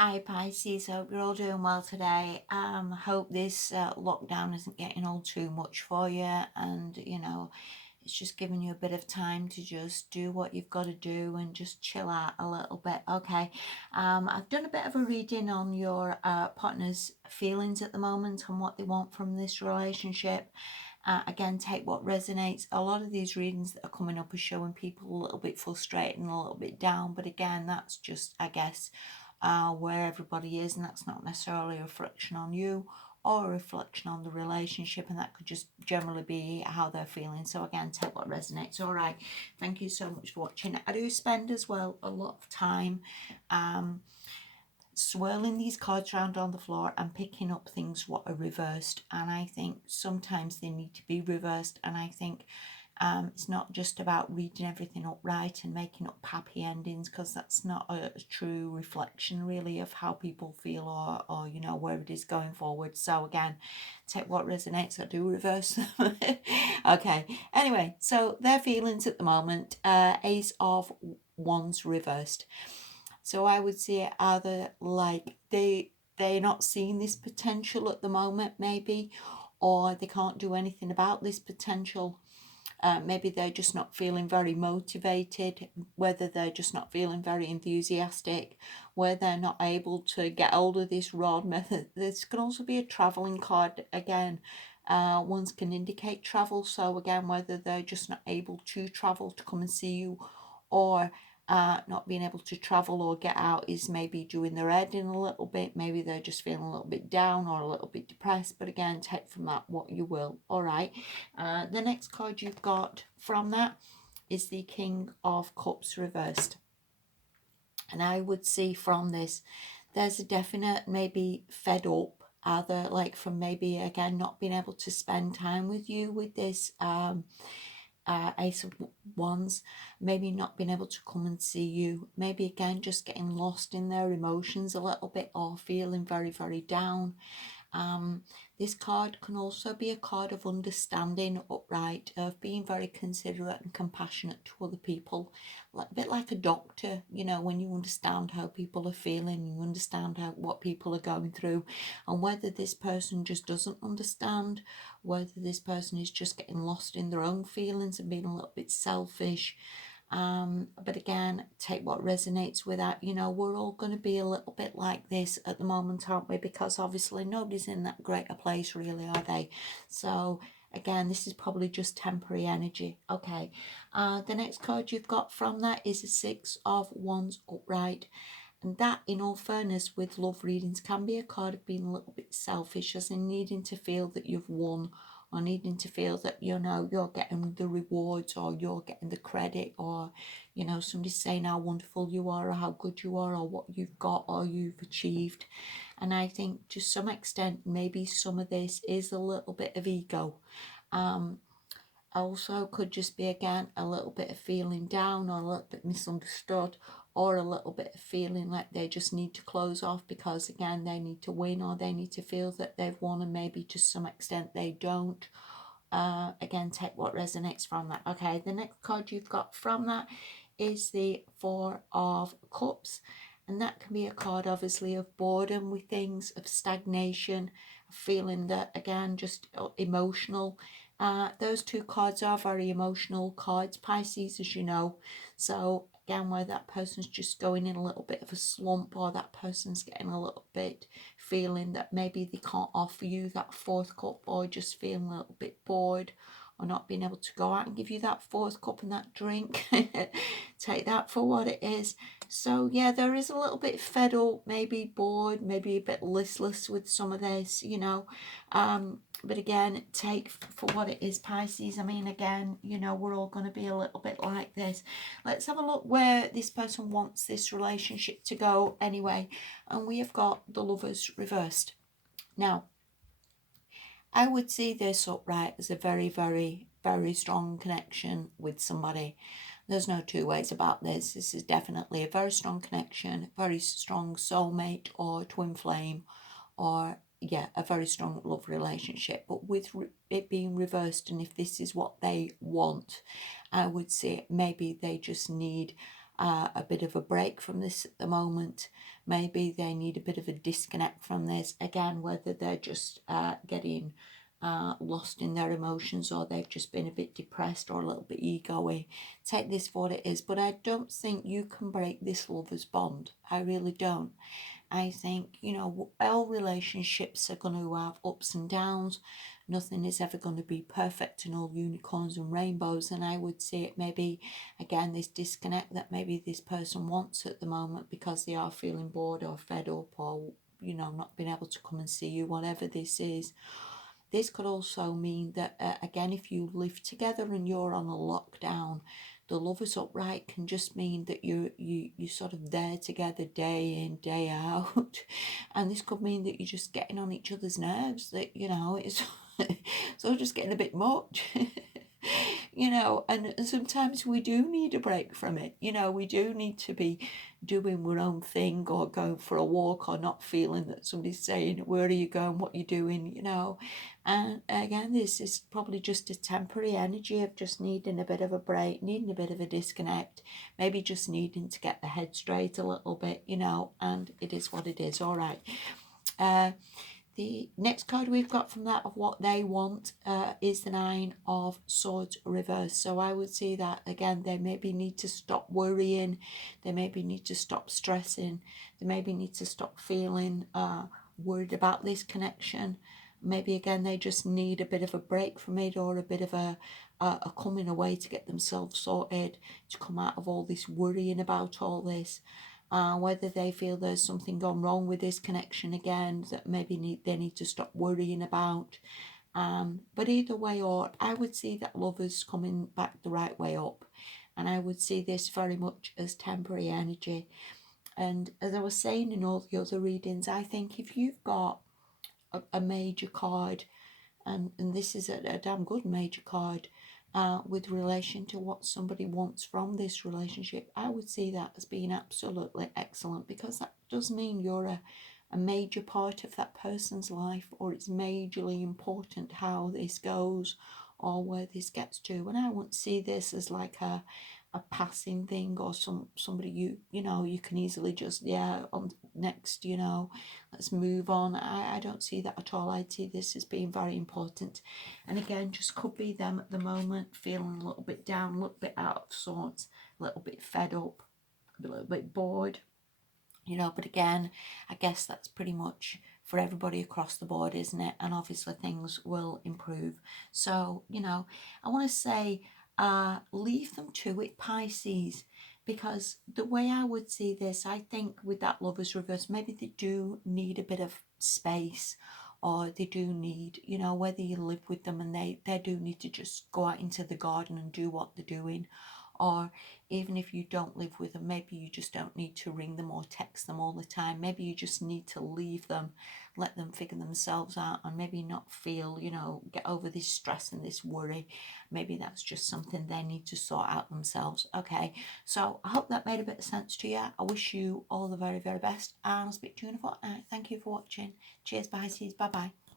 Hi Pisces, hope you're all doing well today. Hope this lockdown isn't getting all too much for you, and it's just giving you a bit of time to just do what you've got to do and just chill out a little bit. Okay, I've done a bit of a reading on your partner's feelings at the moment and what they want from this relationship. Again, take what resonates. A lot of these readings that are coming up are showing people a little bit frustrated and a little bit down, but again, that's just, I guess, where everybody is, and that's not necessarily a reflection on you or a reflection on the relationship, and that could just generally be how they're feeling. So again, take what resonates. All right, thank you so much for watching. I do spend as well a lot of time swirling these cards around on the floor and picking up things what are reversed, and I think sometimes they need to be reversed, and I think it's not just about reading everything up right and making up happy endings, because that's not a true reflection really of how people feel, or where it is going forward. So again, take what resonates. I do reverse them. Okay, anyway, so their feelings at the moment, Ace of Wands reversed. So I would say either like they're not seeing this potential at the moment, maybe, or they can't do anything about this potential. Maybe they're just not feeling very motivated, whether they're just not feeling very enthusiastic, where they're not able to get hold of this rod method. This can also be a traveling card again. Ones can indicate travel, so again, whether they're just not able to travel to come and see you, or not being able to travel or get out is maybe doing their head in a little bit. Maybe they're just feeling a little bit down or a little bit depressed, but again, take from that what you will. All right, the next card you've got from that is the King of Cups reversed, and I would see from this there's a definite maybe fed up, either like from maybe again not being able to spend time with you with this Ace of Wands, maybe not being able to come and see you, maybe again just getting lost in their emotions a little bit, or feeling very, very down. This card can also be a card of understanding, upright, of being very considerate and compassionate to other people, like a bit like a doctor, when you understand how people are feeling, you understand what people are going through, and whether this person just doesn't understand, whether this person is just getting lost in their own feelings and being a little bit selfish. But again, take what resonates with that. We're all going to be a little bit like this at the moment, aren't we? Because obviously nobody's in that great a place, really, are they? So again, this is probably just temporary energy. Okay, the next card you've got from that is the Six of Wands upright. And that, in all fairness, with love readings, can be a card of being a little bit selfish, as in needing to feel that you've won, or needing to feel that you're getting the rewards, or you're getting the credit, or somebody's saying how wonderful you are, or how good you are, or what you've got or you've achieved. And I think to some extent maybe some of this is a little bit of ego. Also could just be again a little bit of feeling down, or a little bit misunderstood, or a little bit of feeling like they just need to close off because again they need to win, or they need to feel that they've won and maybe to some extent they don't. Again, take what resonates from that. Okay, the next card you've got from that is the Four of Cups, and that can be a card obviously of boredom with things, of stagnation, feeling that again just emotional. Those two cards are very emotional cards, Pisces, as you know. So again, where that person's just going in a little bit of a slump, or that person's getting a little bit feeling that maybe they can't offer you that fourth cup, or just feeling a little bit bored, or not being able to go out and give you that fourth cup and that drink. Take that for what it is. So yeah, there is a little bit fed up, maybe bored, maybe a bit listless with some of this, but again, take for what it is, Pisces. I mean, again, we're all going to be a little bit like this. Let's have a look where this person wants this relationship to go anyway. And we have got the Lovers reversed. Now, I would see this upright as a very, very, very strong connection with somebody. There's no two ways about this. This is definitely a very strong connection, very strong soulmate or twin flame, or yeah, a very strong love relationship. But with it being reversed, and if this is what they want, I would say maybe they just need a bit of a break from this at the moment. Maybe they need a bit of a disconnect from this. Again, whether they're just getting lost in their emotions, or they've just been a bit depressed or a little bit ego-y. Take this for what it is, but I don't think you can break this lover's bond. I really don't. I think, you know, all relationships are going to have ups and downs. Nothing is ever going to be perfect and all unicorns and rainbows. And I would say it maybe, again, this disconnect that maybe this person wants at the moment because they are feeling bored or fed up, or, you know, not being able to come and see you, whatever this is. This could also mean that, again, if you live together and you're on a lockdown, the lovers upright can just mean that you're sort of there together day in, day out. And this could mean that you're just getting on each other's nerves, that, you know, it's sort of just getting a bit much. You know, and sometimes we do need a break from it. You know, we do need to be doing our own thing, or going for a walk, or not feeling that somebody's saying, where are you going, what are you doing, you know. And again, this is probably just a temporary energy of just needing a bit of a break, needing a bit of a disconnect, maybe just needing to get the head straight a little bit, you know. And it is what it is. All right. The next card we've got from that of what they want is the Nine of Swords reverse. So I would see that, again, they maybe need to stop worrying. They maybe need to stop stressing. They maybe need to stop feeling worried about this connection. Maybe, again, they just need a bit of a break from it, or a bit of a coming away to get themselves sorted, to come out of all this worrying about all this. Whether they feel there's something gone wrong with this connection, again, that maybe they need to stop worrying about. But either way, or I would see that lovers coming back the right way up. And I would see this very much as temporary energy. And as I was saying in all the other readings, I think if you've got a major card, and this is a damn good major card, with relation to what somebody wants from this relationship, I would see that as being absolutely excellent, because that does mean you're a major part of that person's life, or it's majorly important how this goes, or where this gets to. And I wouldn't see this as like a passing thing, or somebody you know you can easily just, yeah, on next, you know, let's move on. I don't see that at all. I see this as being very important. And again, just could be them at the moment feeling a little bit down, a little bit out of sorts, a little bit fed up, a little bit bored, you know. But again, I guess that's pretty much for everybody across the board, isn't it? And obviously things will improve. So, you know, I want to say, leave them to it, Pisces, because the way I would see this, I think with that Lovers reverse, maybe they do need a bit of space, or they do need, you know, whether you live with them and they do need to just go out into the garden and do what they're doing. Or even if you don't live with them, maybe you just don't need to ring them or text them all the time. Maybe you just need to leave them, let them figure themselves out, and maybe not feel, you know, get over this stress and this worry. Maybe that's just something they need to sort out themselves. Okay, so I hope that made a bit of sense to you. I wish you all the very, very best, and I'll speak to you in a fortnight. Thank you for watching. Cheers, Pisces. Bye bye.